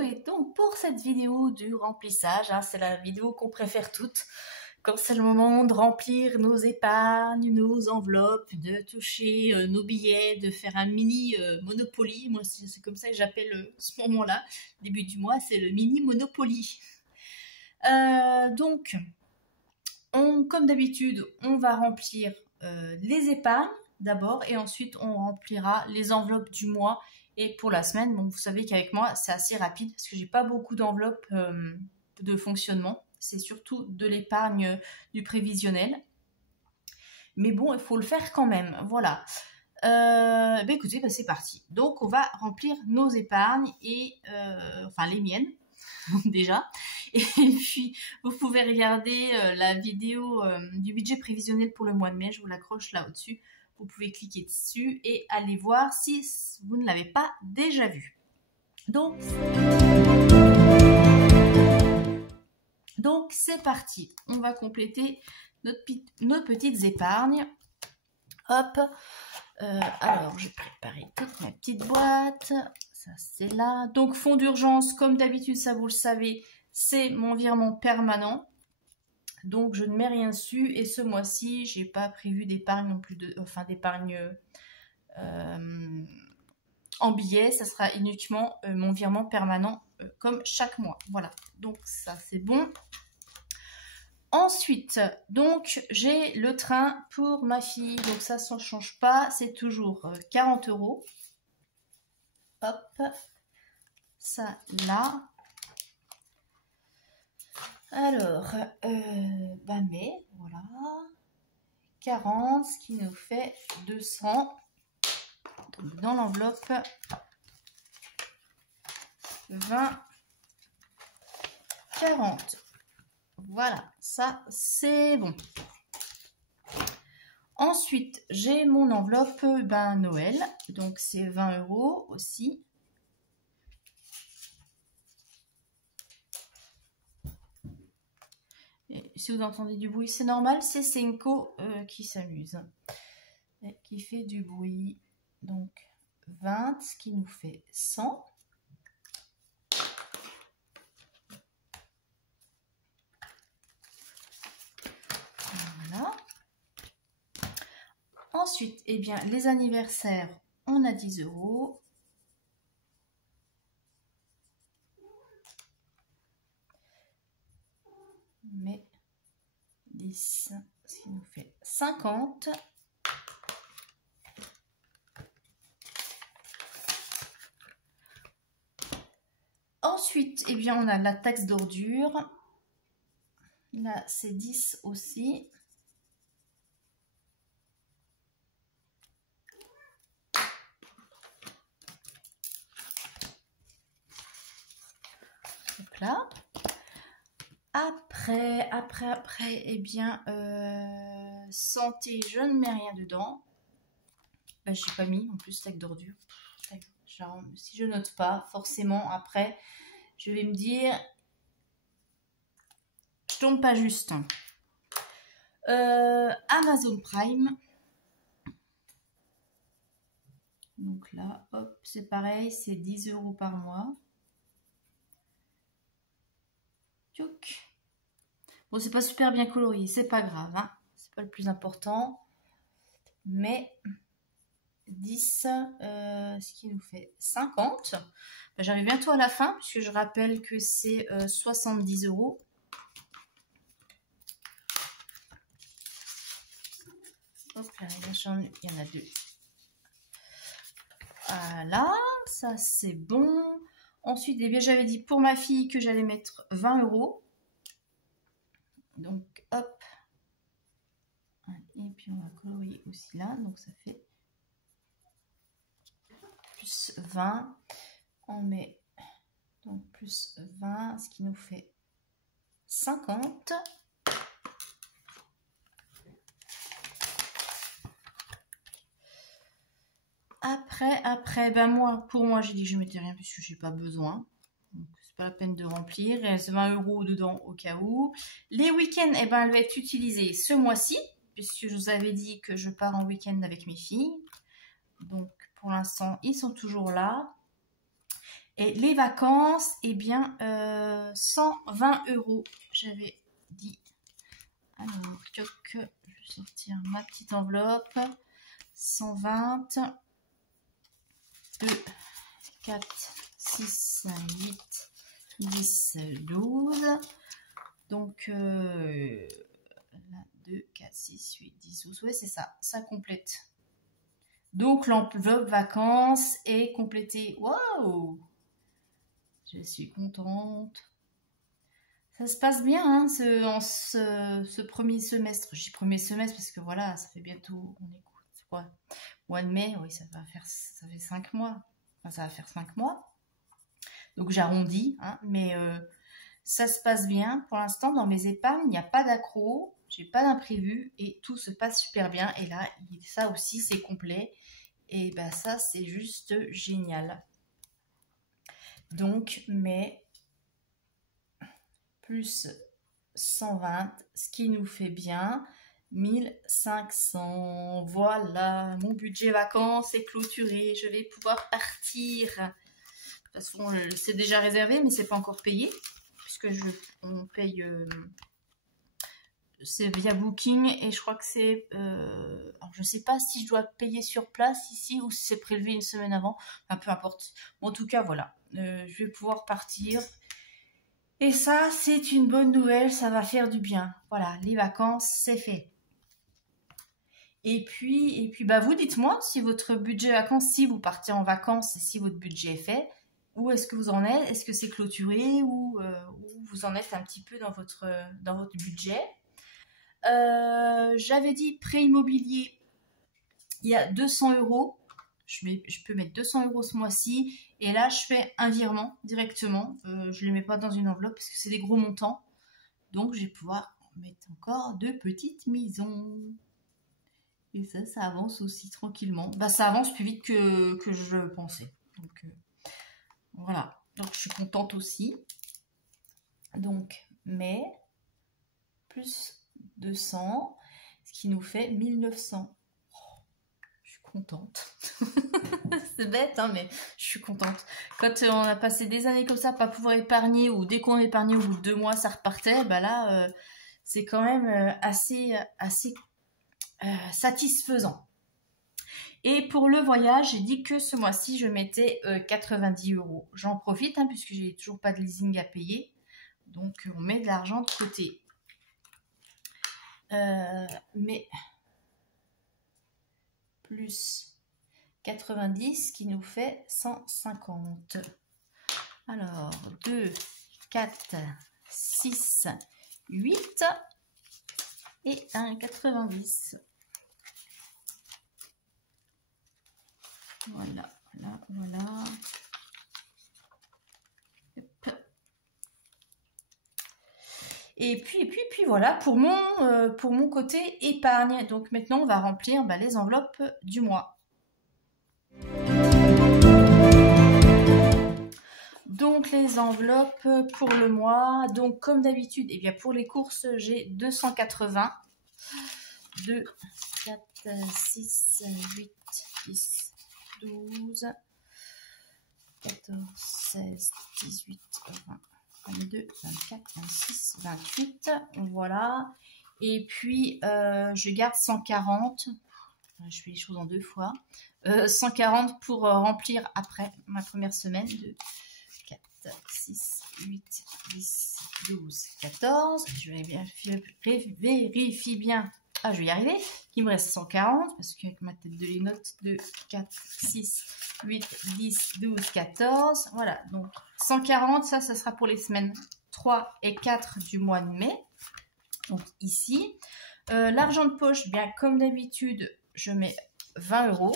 retrouver donc pour cette vidéo du remplissage. C'est la vidéo qu'on préfère toutes. Quand c'est le moment de remplir nos épargnes, nos enveloppes, de toucher nos billets, de faire un mini Monopoly. Moi, c'est comme ça que j'appelle ce moment-là, début du mois, c'est le mini Monopoly. Donc, comme d'habitude, on va remplir les épargnes d'abord et ensuite on remplira les enveloppes du mois et pour la semaine. Bon, vous savez qu'avec moi, c'est assez rapide parce que j'ai pas beaucoup d'enveloppes de fonctionnement. C'est surtout de l'épargne du prévisionnel. Mais bon, il faut le faire quand même. Voilà. Écoutez, c'est parti. Donc, on va remplir nos épargnes et enfin les miennes déjà. Et puis, vous pouvez regarder la vidéo du budget prévisionnel pour le mois de mai. Je vous l'accroche là au-dessus. Vous pouvez cliquer dessus et aller voir si vous ne l'avez pas déjà vu. Donc c'est parti. On va compléter nos petites épargnes. Hop. Alors, j'ai préparé toute ma petite boîte. Ça, c'est là. Donc, fonds d'urgence, comme d'habitude, ça vous le savez, c'est mon virement permanent. Donc, je ne mets rien dessus. Et ce mois-ci, j'ai pas prévu d'épargne non plus, d'épargne en billets. Ça sera uniquement mon virement permanent comme chaque mois. Voilà. Donc, ça, c'est bon. Ensuite, donc, j'ai le train pour ma fille. Donc, ça ne change pas. C'est toujours 40 €. Hop. Ça, là. Alors, mais, voilà. 40, ce qui nous fait 200. Donc, dans l'enveloppe, 20, 40. Voilà, ça c'est bon. Ensuite, j'ai mon enveloppe Noël. Donc, c'est 20 € aussi. Et si vous entendez du bruit, c'est normal. C'est Senko qui s'amuse. Qui fait du bruit. Donc, 20, ce qui nous fait 100. Voilà. Ensuite, eh bien, les anniversaires, on a 10 €. Mais 10, ce qui nous fait 50. Ensuite, eh bien, on a la taxe d'ordure. Là, c'est 10 aussi. Donc là. Après, eh bien, santé, je ne mets rien dedans. Je n'ai pas mis, en plus, taxe d'ordure. Genre, si je note pas, forcément, après, je vais me dire, je tombe pas juste. Amazon Prime. Donc là, hop, c'est pareil, c'est 10 € par mois. Tchouk. Bon, c'est pas super bien colorié, c'est pas grave, hein. C'est pas le plus important. Mais 10, ce qui nous fait 50. J'arrive bientôt à la fin, puisque je rappelle que c'est 70 €. Hop là, il y en a 2. Voilà, ça c'est bon. Ensuite, eh bien, j'avais dit pour ma fille que j'allais mettre 20 €. Donc, hop. Et puis, on va colorier aussi là. Donc, ça fait plus 20. On met donc plus 20, ce qui nous fait 50. Après, pour moi, j'ai dit que je ne mettais rien puisque je n'ai pas besoin. Donc, c'est pas la peine de remplir. Il reste 20 € dedans au cas où. Les week-ends, eh ben, elles vont être utilisées ce mois-ci, puisque je vous avais dit que je pars en week-end avec mes filles. Donc, pour l'instant, ils sont toujours là. Et les vacances, eh bien, 120 €, j'avais dit. Alors, je vais sortir ma petite enveloppe. 120, 2, 4, 6, 8, 10, 12. Donc, là, 2, 4, 6, 8, 10, 12. Ouais, c'est ça, ça complète. Donc, l'enveloppe vacances est complétée. Waouh! Je suis contente. Ça se passe bien, hein, ce premier semestre. Je dis premier semestre parce que voilà, ça fait bientôt, on écoute, quoi, mois de mai, oui, ça fait 5 mois. Enfin, ça va faire 5 mois. Donc j'arrondis, hein, mais ça se passe bien. Pour l'instant, dans mes épargnes, il n'y a pas d'accro, j'ai pas d'imprévu et tout se passe super bien. Et là, ça aussi, c'est complet. Et ben ça, c'est juste génial. Donc, mais plus 120, ce qui nous fait bien 1500. Voilà, mon budget vacances est clôturé. Je vais pouvoir partir. De toute façon, c'est déjà réservé, mais c'est pas encore payé. Puisque on paye... c'est via Booking et je crois que c'est... alors je sais pas si je dois payer sur place ici ou si c'est prélevé une semaine avant. Enfin, peu importe. Bon, en tout cas, voilà. Je vais pouvoir partir. Et ça, c'est une bonne nouvelle. Ça va faire du bien. Voilà, les vacances, c'est fait. Et puis bah vous, dites-moi si votre budget vacances, si vous partez en vacances et si votre budget est fait, où est-ce que vous en êtes? Est-ce que c'est clôturé ou vous en êtes un petit peu dans votre budget? J'avais dit prêt immobilier, il y a 200 €. Je peux mettre 200 € ce mois-ci. Et là, je fais un virement directement. Je ne les mets pas dans une enveloppe parce que c'est des gros montants. Donc, je vais pouvoir mettre encore de petites maisons. Et ça avance aussi tranquillement. Bah, ça avance plus vite que je pensais. Donc, voilà. Donc, je suis contente aussi. Donc, mais plus 200, ce qui nous fait 1900. Je suis contente. C'est bête, hein, mais je suis contente. Quand on a passé des années comme ça, pas pouvoir épargner, ou dès qu'on épargnait au bout de 2 mois, ça repartait, bah là, c'est quand même assez satisfaisant. Et pour le voyage, j'ai dit que ce mois-ci, je mettais 90 €. J'en profite, hein, puisque j'ai toujours pas de leasing à payer. Donc, on met de l'argent de côté. Mais plus 90 qui nous fait 150. Alors, 2, 4, 6, 8 et un 90. Voilà, voilà, voilà. Hop. Et puis voilà pour mon côté épargne. Donc maintenant, on va remplir les enveloppes du mois. Donc les enveloppes pour le mois. Donc comme d'habitude, eh bien pour les courses, j'ai 280. 2, 4, 6, 8, 10, 12, 14, 16, 18, 20, 22, 24, 26, 28. Voilà. Et puis, je garde 140. Je fais les choses en 2 fois. 140 pour remplir après ma première semaine. 2, 4, 6, 8, 10, 12, 14. Je vérifie bien. Ah, je vais y arriver. Il me reste 140 parce qu'avec ma tête de linotte, 2, 4, 6, 8, 10, 12, 14. Voilà, donc 140, ça sera pour les semaines 3 et 4 du mois de mai. Donc ici, l'argent de poche, bien comme d'habitude, je mets 20 €.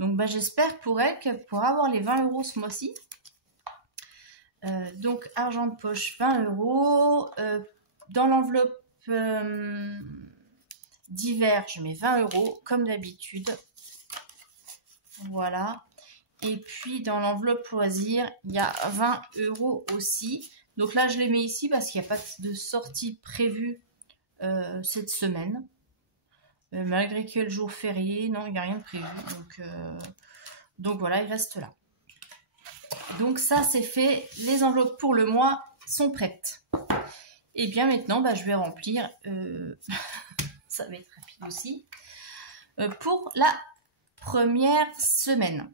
Donc j'espère pour avoir les 20 € ce mois-ci. Donc argent de poche 20 €. Dans l'enveloppe d'hiver, je mets 20 € comme d'habitude. Voilà. Et puis dans l'enveloppe loisir, il y a 20 € aussi. Donc là, je les mets ici parce qu'il n'y a pas de sortie prévue cette semaine. Malgré que le jour férié, non, il n'y a rien de prévu. Donc voilà, il reste là. Donc ça c'est fait, les enveloppes pour le mois sont prêtes. Et bien maintenant je vais remplir, ça va être rapide aussi, pour la première semaine.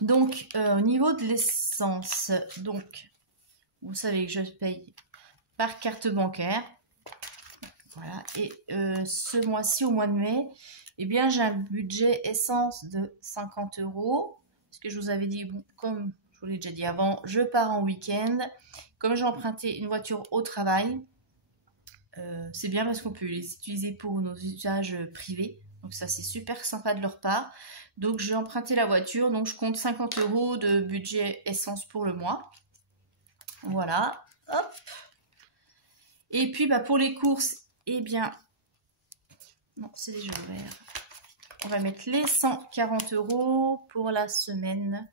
Donc au niveau de l'essence, donc vous savez que je paye par carte bancaire. Voilà, et ce mois-ci, au mois de mai, eh bien j'ai un budget essence de 50 €. Ce que je vous avais dit, bon, comme je vous l'ai déjà dit avant, je pars en week-end. Comme j'ai emprunté une voiture au travail, c'est bien parce qu'on peut les utiliser pour nos usages privés. Donc ça, c'est super sympa de leur part. Donc j'ai emprunté la voiture, donc je compte 50 € de budget essence pour le mois. Voilà, hop. Et puis pour les courses, eh bien, non, c'est déjà ouvert. On va mettre les 140 € pour la semaine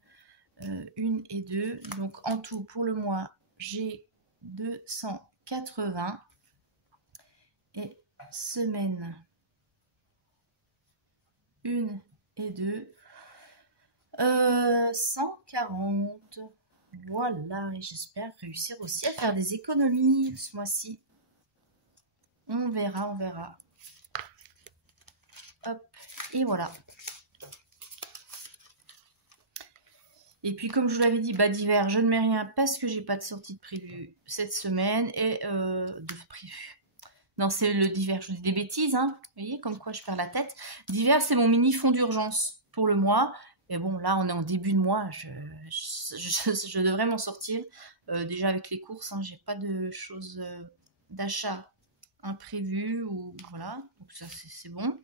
1 et 2. Donc en tout pour le mois, j'ai 280. Et semaine 1 et 2, 140. Voilà, et j'espère réussir aussi à faire des économies ce mois-ci. On verra, on verra. Hop, et voilà. Et puis comme je vous l'avais dit, d'hiver, je ne mets rien parce que j'ai pas de sortie de prévu cette semaine et de prévu. Non, c'est le d'hiver, je vous dis des bêtises, hein. Vous voyez, comme quoi je perds la tête. D'hiver, c'est mon mini fonds d'urgence pour le mois. Et bon, là, on est en début de mois, je devrais m'en sortir. Déjà avec les courses, hein, j'ai pas de choses d'achat imprévues ou voilà, donc ça c'est bon.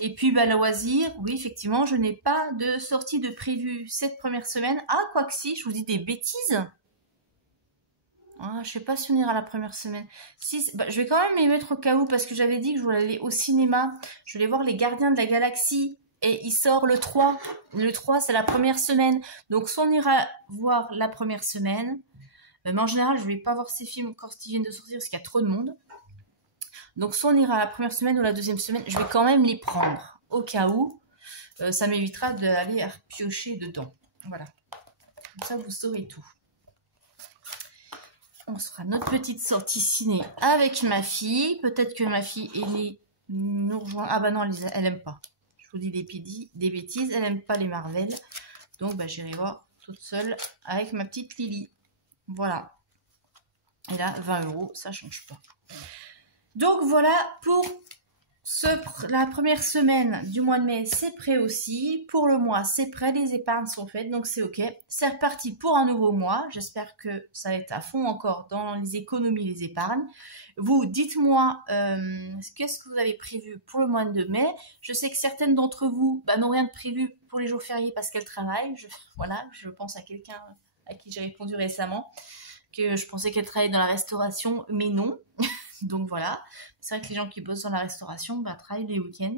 Et puis loisir, oui effectivement, je n'ai pas de sortie de prévu cette première semaine. Ah, quoi que si, je vous dis des bêtises. Ah, je sais pas si on ira la première semaine. Si, je vais quand même les mettre au cas où parce que j'avais dit que je voulais aller au cinéma. Je voulais voir Les Gardiens de la Galaxie et il sort le 3. Le 3, c'est la première semaine. Donc soit on ira voir la première semaine. Mais en général, je ne vais pas voir ces films quand ils viennent de sortir parce qu'il y a trop de monde. Donc soit on ira la première semaine ou la deuxième semaine. Je vais quand même les prendre au cas où. Ça m'évitera d'aller piocher dedans. Voilà. Comme ça, vous saurez tout. On se fera notre petite sortie ciné avec ma fille. Peut-être que ma fille aînée nous rejoint. Ah non, elle n'aime pas. Je vous dis des bêtises. Elle n'aime pas les Marvel. Donc j'irai voir toute seule avec ma petite Lily. Voilà. Et là, 20 €, ça change pas. Donc voilà pour la première semaine du mois de mai, c'est prêt aussi. Pour le mois, c'est prêt, les épargnes sont faites, donc c'est ok. C'est reparti pour un nouveau mois. J'espère que ça va être à fond encore dans les économies, les épargnes. Vous, dites-moi, qu'est-ce que vous avez prévu pour le mois de mai? Je sais que certaines d'entre vous n'ont rien de prévu pour les jours fériés parce qu'elles travaillent. Voilà, je pense à quelqu'un à qui j'ai répondu récemment que je pensais qu'elle travaillait dans la restauration, mais non. Donc voilà, c'est vrai que les gens qui bossent dans la restauration travaillent les week-ends.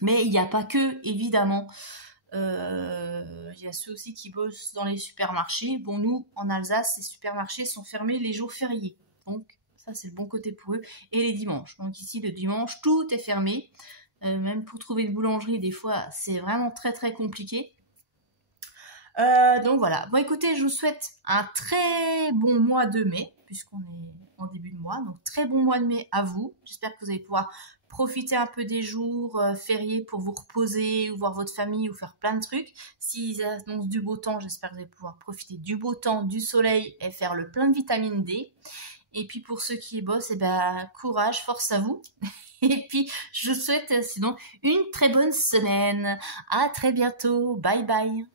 Mais il n'y a pas que, évidemment. Il y a ceux aussi qui bossent dans les supermarchés. Bon, nous, en Alsace, les supermarchés sont fermés les jours fériés. Donc ça, c'est le bon côté pour eux. Et les dimanches. Donc ici, le dimanche, tout est fermé. Même pour trouver une boulangerie, des fois, c'est vraiment très très compliqué. Donc voilà. Bon, écoutez, je vous souhaite un très bon mois de mai, puisqu'on est en début de mois. Donc, très bon mois de mai à vous. J'espère que vous allez pouvoir profiter un peu des jours fériés pour vous reposer, ou voir votre famille, ou faire plein de trucs. S'ils annoncent du beau temps, j'espère que vous allez pouvoir profiter du beau temps, du soleil, et faire le plein de vitamine D. Et puis, pour ceux qui bossent, courage, force à vous. Et puis, je vous souhaite sinon une très bonne semaine. À très bientôt. Bye bye.